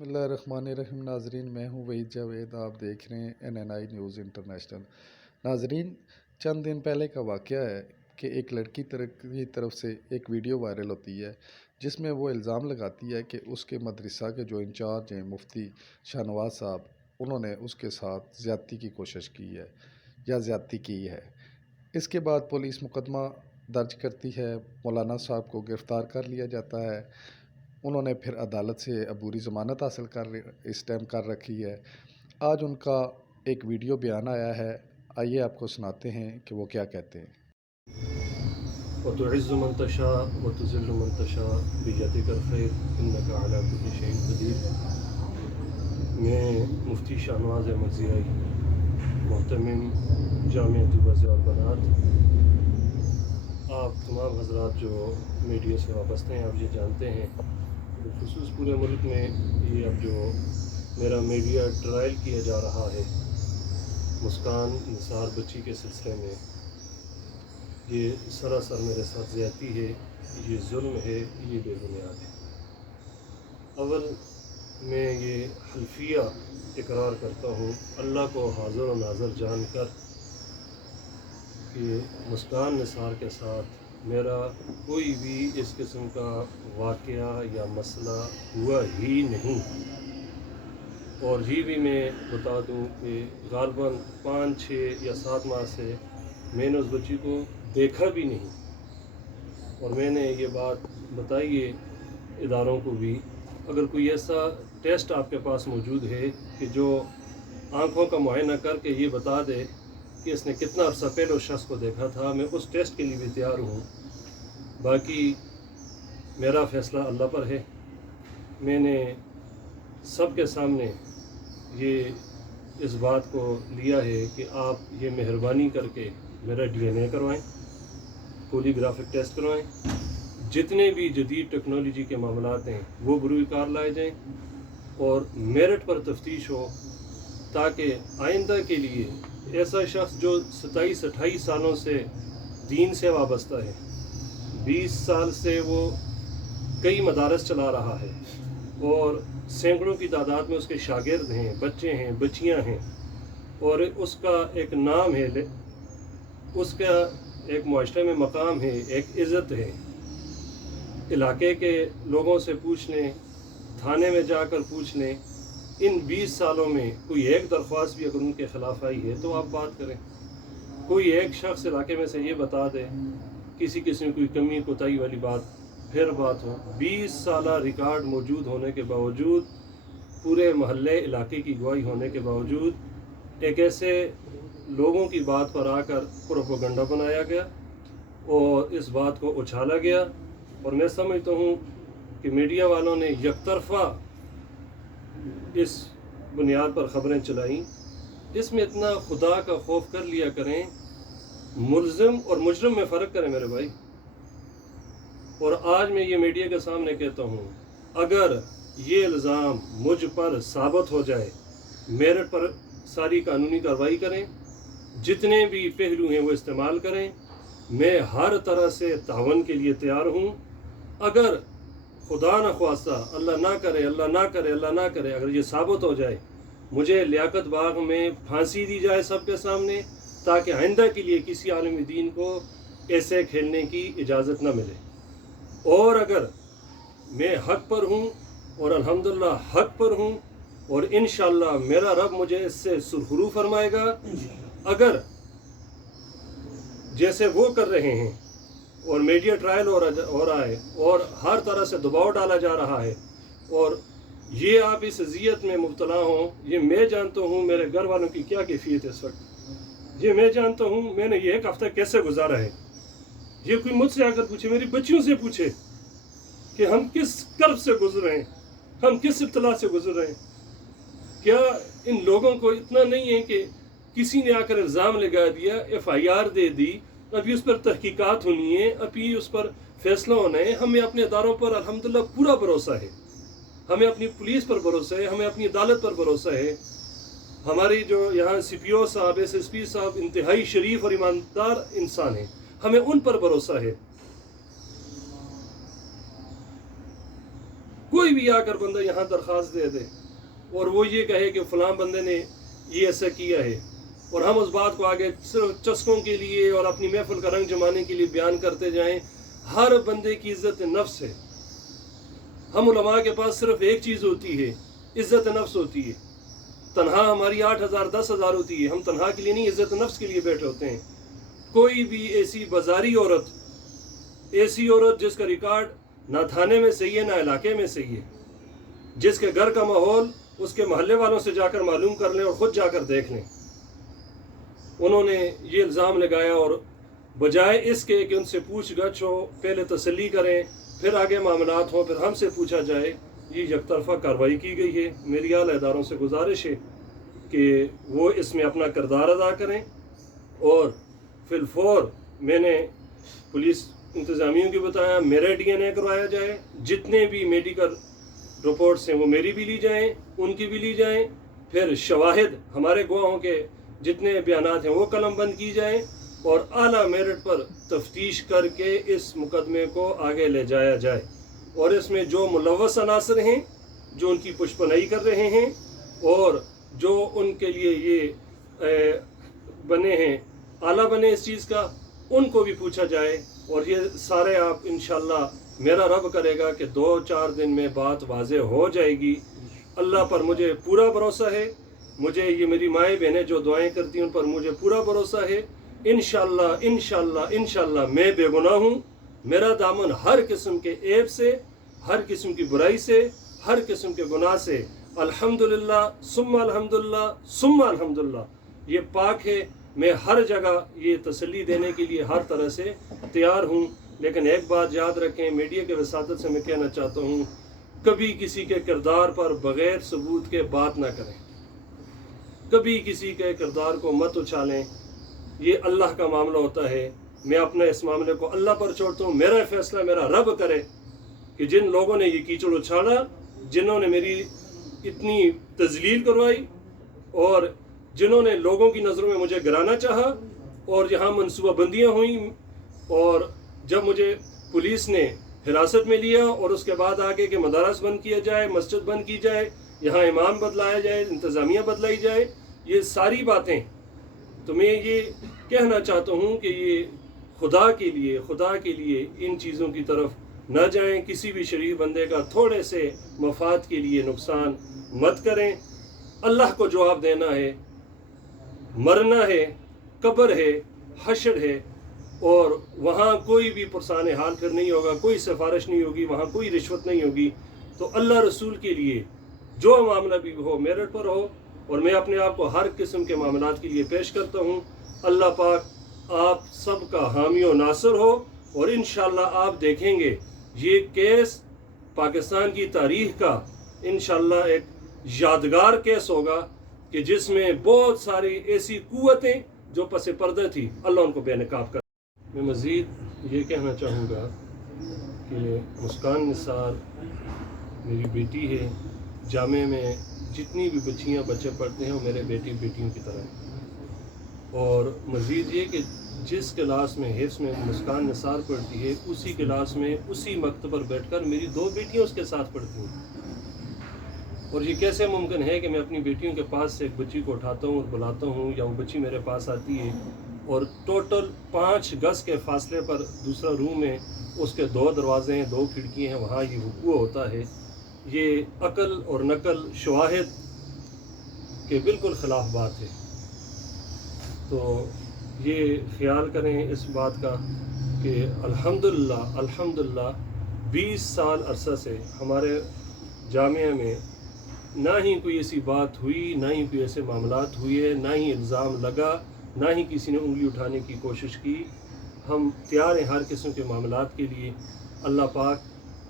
बिस्मिल्लाहिर्रहमानिर्रहीम। नाजरीन, मैं हूं वहीद जावेद। आप देख रहे हैं NNI न्यूज़ इंटरनेशनल। नाजरीन, चंद दिन पहले का वाक़या है कि एक लड़की की तरफ से एक वीडियो वायरल होती है जिसमें वो इल्ज़ाम लगाती है कि उसके मदरसा के जो इंचार्ज हैं मुफ्ती शाहनवाज साहब, उन्होंने उसके साथ ज़्यादती की कोशिश की है या ज़्यादती की है। इसके बाद पुलिस मुकदमा दर्ज करती है, मौलाना साहब को गिरफ़्तार कर लिया जाता है। उन्होंने फिर अदालत से अबूरी ज़मानत हासिल इस टाइम कर रखी है। आज उनका एक वीडियो बयान आया है, आइए आपको सुनाते हैं कि वो क्या कहते हैं। वतुइज़्ज़ु मन तशा वतुज़िल्लु मन तशा बियदिकल खैर इन्नका अला कुल्लि शैइन क़दीर। मैं मुफ्ती शाहनवाज अहमद ज़ियाई, मोहतमिम जामिअतु बज़ और बनात, आप तमाम हज़रात जो मीडिया से वाबस्ते हैं, आप ये जानते हैं खुसूस पूरे मुल्क में ये अब जो मेरा मीडिया ट्रायल किया जा रहा है मुस्कान निसार बच्ची के सिलसिले में, ये सरासर मेरे साथ ज़्यादती है, ये जुल्म है, ये बेबुनियाद है। अव्वल मैं ये हल्फिया इकरार करता हूँ अल्लाह को हाज़िर व नाज़र जान कर कि मुस्कान निसार के साथ मेरा कोई भी इस किस्म का वाक़या या मसला हुआ ही नहीं। और ये भी मैं बता दूं कि ग़ालिबन 5, 6 या 7 माह से मैंने उस बच्ची को देखा भी नहीं। और मैंने ये बात बताई है इदारों को भी, अगर कोई ऐसा टेस्ट आपके पास मौजूद है कि जो आँखों का मुआयना करके ये बता दे कि इसने कितना अर्सा पहले उस शख्स को देखा था, मैं उस टेस्ट के लिए भी तैयार हूँ। बाकी मेरा फ़ैसला अल्लाह पर है। मैंने सब के सामने ये इस बात को लिया है कि आप ये मेहरबानी करके मेरा DNA करवाएं, पॉलीग्राफिक टेस्ट करवाएं, जितने भी जदीद टेक्नोलॉजी के मामलात हैं वो बरूए कार लाए जाएं और मेरिट पर तफ्तीश हो, ताकि आइंदा के लिए ऐसा शख्स जो 27-28 सालों से दीन से वाबस्ता है, 20 साल से वो कई मदारस चला रहा है और सैकड़ों की तादाद में उसके शागिर्द हैं, बच्चे हैं, बच्चियां हैं, और उसका एक नाम है, उसका एक मुआशरे में मकाम है, एक इज़्ज़त है। इलाके के लोगों से पूछ लें, थाने में जाकर पूछ लें, इन 20 सालों में कोई एक दरख्वास्त भी अगर उनके ख़िलाफ़ आई है तो आप बात करें। कोई एक शख्स इलाके में से ये बता दे किसी किस्म की कोई कमी कोताही वाली बात, फिर बात हो। 20 साला रिकॉर्ड मौजूद होने के बावजूद, पूरे महल्ले इलाके की गवाही होने के बावजूद, एक ऐसे लोगों की बात पर आकर प्रोपेगेंडा बनाया गया और इस बात को उछाला गया। और मैं समझता हूँ कि मीडिया वालों ने यकतरफा इस बुनियाद पर ख़बरें चलाई। इसमें इतना खुदा का खौफ कर लिया करें, मुल्ज़िम और मुजरम में फ़र्क करें मेरे भाई। और आज मैं ये मीडिया के सामने कहता हूँ, अगर ये इल्ज़ाम मुझ पर साबित हो जाए, मेरिट पर सारी कानूनी कार्रवाई करें, जितने भी पहलू हैं वो इस्तेमाल करें, मैं हर तरह से तावन के लिए तैयार हूँ। अगर खुदा न ख्वास्ता, अल्लाह ना करे, अल्लाह ना करे, अल्लाह ना करे, अगर ये साबित हो जाए, मुझे लियाकत बाग में फांसी दी जाए सबके सामने, ताकि आइंदा के लिए किसी आलिम दीन को ऐसे खेलने की इजाज़त न मिले। और अगर मैं हक़ पर हूँ और अल्हम्दुलिल्लाह हक़ पर हूँ और इंशाअल्लाह मेरा रब मुझे इससे सुरखरू फरमाएगा। अगर जैसे वो कर रहे हैं और मीडिया ट्रायल हो रहा है और हर तरह से दबाव डाला जा रहा है और ये आप इस अज़ियत में मुब्तला हों, ये मैं जानता हूँ मेरे घर वालों की क्या कैफियत है इस वक्त। ये मैं जानता हूँ मैंने ये एक हफ़्ता कैसे गुजारा है। ये कोई मुझसे आकर पूछे, मेरी बच्चियों से पूछे कि हम किस कर्ब से गुजर रहे हैं, हम किस इब्तला से गुजर रहे हैं। क्या इन लोगों को इतना नहीं है कि किसी ने आकर इल्ज़ाम लगा दिया, FIR दे दी, अभी उस पर तहकीकात होनी है, अभी उस पर फैसला होना है। हमें अपने अदारों पर अल्हम्दुलिल्लाह पूरा भरोसा है, हमें अपनी पुलिस पर भरोसा है, हमें अपनी अदालत पर भरोसा है। हमारी जो यहाँ CPO साहब, SSP साहब इंतहाई शरीफ और ईमानदार इंसान हैं, हमें उन पर भरोसा है। कोई कोई भी आकर बंदा यहाँ दरख्वास्त दे दे और वो ये कहे कि फ़लाँ बंदे ने ये ऐसा किया है, और हम उस बात को आगे सिर्फ चस्कों के लिए और अपनी महफिल का रंग जमाने के लिए बयान करते जाएं, हर बंदे की इज़्ज़त नफ्स है। हम उलमा के पास सिर्फ एक चीज़ होती है, इज़्ज़त नफ्स होती है। तनहा हमारी 8,000 10,000 होती है, हम तनहा के लिए नहीं, इज़्ज़त नफ्स के लिए बैठे होते हैं। कोई भी ऐसी बाजारी औरत, ऐसी औरत जिसका रिकॉर्ड ना थाने में सही है ना इलाके में सही है, जिसके घर का माहौल उसके महल्ले वालों से जाकर मालूम कर लें और ख़ुद जाकर देख लें। उन्होंने ये इल्ज़ाम लगाया और बजाय इसके कि उनसे पूछ गछ हो, पहले तसल्ली करें, फिर आगे मामलात हों, फिर हमसे पूछा जाए, ये यकतरफ़ा कार्रवाई की गई है। मेरी आला इदारों से गुजारिश है कि वो इसमें अपना किरदार अदा करें और फिलफौर मैंने पुलिस इंतज़ामियों को बताया मेरा DNA करवाया जाए, जितने भी मेडिकल रिपोर्ट्स हैं वो मेरी भी ली जाएं, उनकी भी ली जाएं, फिर शवाहिद हमारे गवाहों के जितने बयानात हैं वो कलम बंद की जाएं और आला मेरिट पर तफ्तीश करके इस मुकदमे को आगे ले जाया जाए। और इसमें जो मुलव्वस अनासर हैं, जो उनकी पुष्पनाई कर रहे हैं और जो उनके लिए ये बने हैं, आला बने इस चीज़ का, उनको भी पूछा जाए। और ये सारे आप इंशाअल्लाह मेरा रब करेगा कि 2-4 दिन में बात वाज़े हो जाएगी। अल्लाह पर मुझे पूरा भरोसा है, मुझे ये मेरी माएँ बहनें जो दुआएं करती हैं उन पर मुझे पूरा भरोसा है। इंशाअल्लाह इंशाअल्लाह इंशाअल्लाह मैं बेगुनाह हूँ। मेरा दामन हर किस्म के ऐब से, हर किस्म की बुराई से, हर किस्म के गुनाह से अल्हम्दुलिल्लाह सुम्मा अल्हम्दुलिल्लाह सुम्मा अल्हम्दुलिल्लाह ये पाक है। मैं हर जगह ये तसल्ली देने के लिए हर तरह से तैयार हूँ। लेकिन एक बात याद रखें, मीडिया के वसातत से मैं कहना चाहता हूँ, कभी किसी के किरदार पर बग़ैर सबूत के बात ना करें, कभी किसी के किरदार को मत उछालें। ये अल्लाह का मामला होता है। मैं अपने इस मामले को अल्लाह पर छोड़ता हूँ। मेरा फैसला मेरा रब करे कि जिन लोगों ने ये कीचड़ उछाला, जिन्होंने मेरी इतनी तजलील करवाई और जिन्होंने लोगों की नज़रों में मुझे गिराना चाहा और यहाँ मनसूबाबंदियाँ हुई, और जब मुझे पुलिस ने हिरासत में लिया और उसके बाद आगे कि मदारस बंद किया जाए, मस्जिद बंद की जाए, यहाँ इमाम बदलाया जाए, इंतज़ामिया बदलाई जाए, ये सारी बातें, तो मैं ये कहना चाहता हूँ कि ये खुदा के लिए इन चीज़ों की तरफ न जाएं। किसी भी शरीफ बंदे का थोड़े से मफाद के लिए नुकसान मत करें। अल्लाह को जवाब देना है, मरना है, कब्र है, हशर है, और वहाँ कोई भी पुरसान हाल फिर नहीं होगा, कोई सिफारिश नहीं होगी, वहाँ कोई रिश्वत नहीं होगी। तो अल्लाह रसूल के लिए जो मामला भी हो मेरिट पर हो, और मैं अपने आप को हर किस्म के मामलात के लिए पेश करता हूँ। अल्लाह पाक आप सब का हामी और नासर हो, और इंशाअल्लाह आप देखेंगे ये केस पाकिस्तान की तारीख़ का इंशाअल्लाह एक यादगार केस होगा कि जिसमें बहुत सारी ऐसी कुव्वतें जो पसे पर्दा थी, अल्लाह उनको बेनकाब कर। मैं मज़ीद ये कहना चाहूँगा कि मुस्कान निसार मेरी बेटी है। जामे में जितनी भी बच्चियाँ बच्चे पढ़ते हैं वो मेरे बेटियों की तरह हैं। और मज़ीद ये कि जिस क्लास में हिफ्ज़ में मुस्कान निसार पढ़ती है, उसी क्लास में उसी मकतब पर बैठकर मेरी 2 बेटियाँ उसके साथ पढ़ती हैं। और ये कैसे मुमकिन है कि मैं अपनी बेटियों के पास से एक बच्ची को उठाता हूँ और बुलाता हूँ, या वो बच्ची मेरे पास आती है और टोटल 5 गज़ के फासले पर दूसरा रूम है, उसके 2 दरवाजे हैं, 2 खिड़कियाँ हैं, वहाँ ये वक़ूअ होता है। ये अकल और नकल शवाहिद के बिल्कुल ख़िलाफ़ बात है। तो ये ख्याल करें इस बात का कि अल्हम्दुलिल्लाह 20 साल अरसा से हमारे जामिया में ना ही कोई ऐसी बात हुई, ना ही कोई ऐसे मामलात हुए, ना ही इल्ज़ाम लगा, ना ही किसी ने उंगली उठाने की कोशिश की। हम तैयार हैं हर किस्म के मामलात के लिए। अल्लाह पाक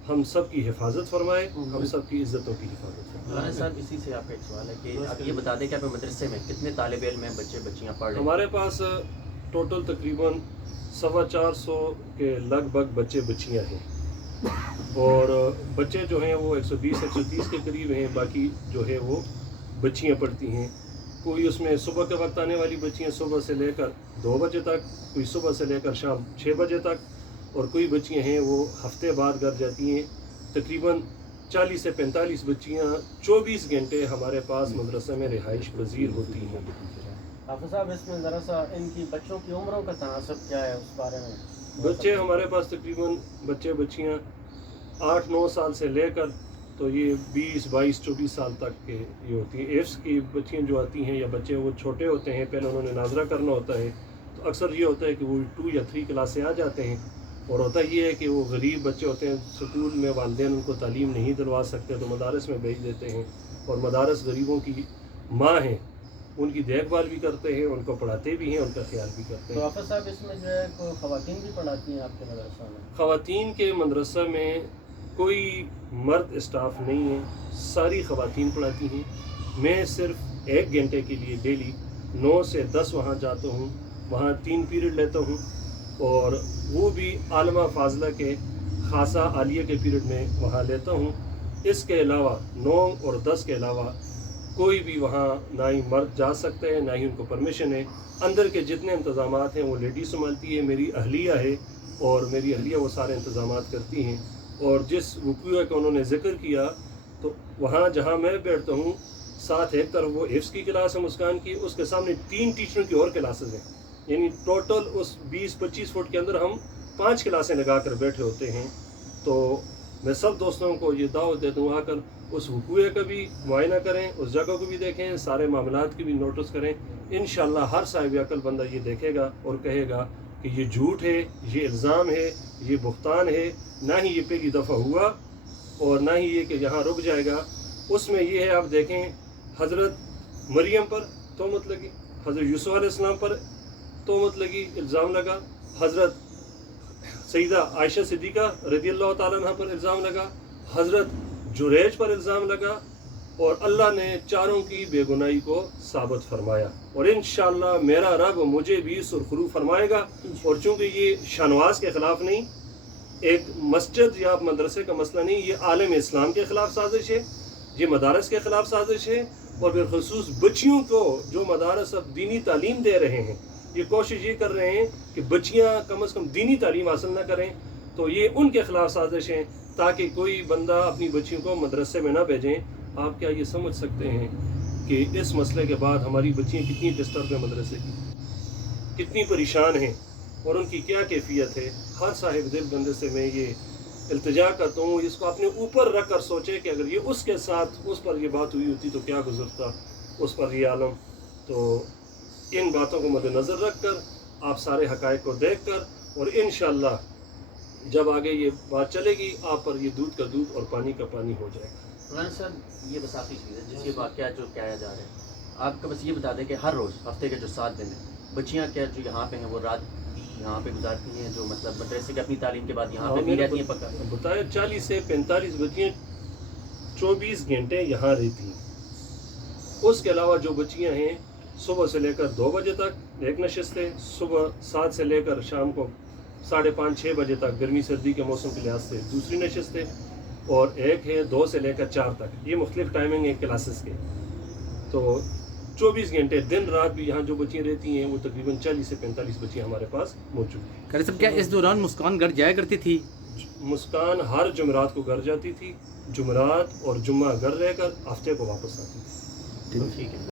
हम सब की हिफाजत फरमाए, हम सब की इज़्ज़तों की हिफाजत फरमाए। मौलाना साहब, इसी से आपका एक सवाल है कि आप ये बता दें कि आप मदरसे में कितने तालिब इल्म हैं, बच्चे बच्चियाँ पढ़ रहे हैं? हमारे पास टोटल तकरीबन 450 के लगभग बच्चे बच्चियाँ हैं, और बच्चे जो हैं वो 120-130 के करीब हैं। बाकी जो है वो बच्चियाँ पढ़ती हैं। कोई उसमें सुबह के वक्त आने वाली बच्चियाँ सुबह से लेकर 2 बजे तक, कोई सुबह से लेकर शाम 6 बजे तक, और कोई बच्चियाँ हैं वो हफ्ते बाद घर जाती हैं। तकरीबन 40 से 45 बच्चियाँ 24 घंटे हमारे पास मदरसे में रिहाइश पजीर होती हैं। हाफिज़ साहब, इसमें ज़रा सा इनकी बच्चों की उम्रों का तनासब क्या है उस बारे में? बच्चे हमारे पास तकरीबन बच्चे बच्चियाँ 8-9 साल से लेकर तो ये 20, 22, 24 साल तक के ये होती हैं। एफ्स की बच्चियाँ जो आती हैं या बच्चे वो छोटे होते हैं, पहले उन्होंने नाजरा करना होता है, तो अक्सर ये होता है कि वो 2 या 3 क्लास से आ जाते हैं। और होता ये है कि वो गरीब बच्चे होते हैं, स्कूल में वालिदैन उनको तालीम नहीं दिलवा सकते तो मदारस में भेज देते हैं, और मदारस गरीबों की माँ हैं, उनकी देखभाल भी करते हैं, उनको पढ़ाते भी हैं, उनका ख्याल भी करते तो हैं। हाफिज़ साहब, इसमें जो है कोई ख़वातीन भी पढ़ाती हैं आपके मदरसा में? ख़वातीन के मदरसा में कोई मर्द स्टाफ नहीं है, सारी ख़वातीन पढ़ाती हैं। मैं सिर्फ 1 घंटे के लिए डेली 9 से 10 वहाँ जाता हूँ, वहाँ 3 पीरियड लेता हूँ, और वो भी आलमा फाजला के खासा आलिया के पीरियड में वहाँ लेता हूँ। इसके अलावा 9 और 10 के अलावा कोई भी वहाँ ना ही मर्द जा सकते हैं, ना ही उनको परमिशन है। अंदर के जितने इंतज़ामात हैं वो लेडी संभालती है, मेरी अहलिया है, और मेरी अहलिया वो सारे इंतज़ामात करती हैं। और जिस वक़ूआ का उन्होंने ज़िक्र किया, तो वहाँ जहाँ मैं बैठता हूँ, साथ एक तरफ वो हिफ्ज़ की क्लास है मुस्कान की, उसके सामने 3 टीचरों की और क्लासेस हैं, यानी टोटल उस 20-25 फुट के अंदर हम 5 क्लासें लगा कर बैठे होते हैं। तो मैं सब दोस्तों को ये दावत देता हूँ, आकर उस वक़ूए का भी मुआयना करें, उस जगह को भी देखें, सारे मामलात की भी नोटिस करें। इंशाअल्लाह हर साहिब अकल बंदा ये देखेगा और कहेगा कि ये झूठ है, ये इल्ज़ाम है, ये बुहतान है, ना ही ये पहली दफ़ा हुआ और ना ही ये कि यहाँ रुक जाएगा। उसमें ये है, आप देखें, हज़रत मरियम पर तोहमत लगी, हज़रत यूसुफ अलैहिस्सलाम पर तोहमत लगी, इल्ज़ाम लगा, हज़रत सईदा आयशा सिद्दीक़ा रज़ियल्लाहु ताला अन्हा पर इल्ज़ाम लगा, हज़रत जुरैज पर इल्ज़ाम लगा, और अल्लाह ने चारों की बेगुनाही को साबित फरमाया। और इंशाअल्लाह मेरा रब मुझे भी सुरखरू फरमाएगा। और चूँकि ये शाहनवाज़ के ख़िलाफ़ नहीं, एक मस्जिद या मदरसे का मसला नहीं, ये आलम इस्लाम के ख़िलाफ़ साजिश है, ये मदारस के ख़िलाफ़ साजिश है। और बिलख़ुसूस बच्चियों को जो मदारस अब दीनी तालीम दे रहे हैं, ये कोशिश ये कर रहे हैं कि बच्चियाँ कम से कम दीनी तालीम हासिल न करें, तो ये उनके ख़िलाफ़ साजिश हैं, ताकि कोई बंदा अपनी बच्चियों को मदरसे में ना भेजें। आप क्या ये समझ सकते हैं कि इस मसले के बाद हमारी बच्चियाँ कितनी डिस्टर्ब हैं मदरसे की, कितनी परेशान हैं, और उनकी क्या कैफियत है। हर साहिब दिल बंदे से मैं ये इल्तिजा करता हूँ, इसको अपने ऊपर रख कर सोचे कि अगर ये उसके साथ उस पर ये बात हुई होती तो क्या गुजरता उस पर ये आलम। तो इन बातों को मद्देनज़र रख कर, आप सारे हक़ाइक़ को देख कर, और इंशाअल्लाह जब आगे ये बात चलेगी, आप पर ये दूध का दूध और पानी का पानी हो जाएगा। मौलाना साहब, ये बस आखिरी चीज़ है जिसके वाक़या जो क्या जा रहे हैं, आपका बस ये बता दें कि हर रोज़ हफ्ते के जो 7 दिन हैं, बच्चियाँ क्या जो यहाँ पे हैं वो रात भी यहाँ पे गुजारती हैं, जो मतलब मदरसे की अपनी तालीम के बाद यहाँ पे भी रहती हैं? पक्का बताया 40 से 45 बच्चियाँ 24 घंटे यहाँ रहती हैं। उसके अलावा जो बच्चियाँ हैं, सुबह से लेकर 2 बजे तक एक नशिस्त है, सुबह 7 से लेकर शाम को 5:30-6 बजे तक गर्मी सर्दी के मौसम के लिहाज से दूसरी नशिस्त है, और एक है 2 से लेकर 4 तक। ये मुख्तलिफ टाइमिंग है क्लासेस के। तो 24 घंटे दिन रात भी यहाँ जो बच्चियाँ रहती हैं, वो तकरीबन 40 से 45 बच्चियाँ हमारे पास मौजूद हैं। कारी साहब, क्या इस दौरान मुस्कान घर जाया करती थी? मुस्कान हर जुमेरात को घर जाती थी, जुमेरात और जुम्मा घर रहकर हफ्ते को वापस आती थी। ठीक है।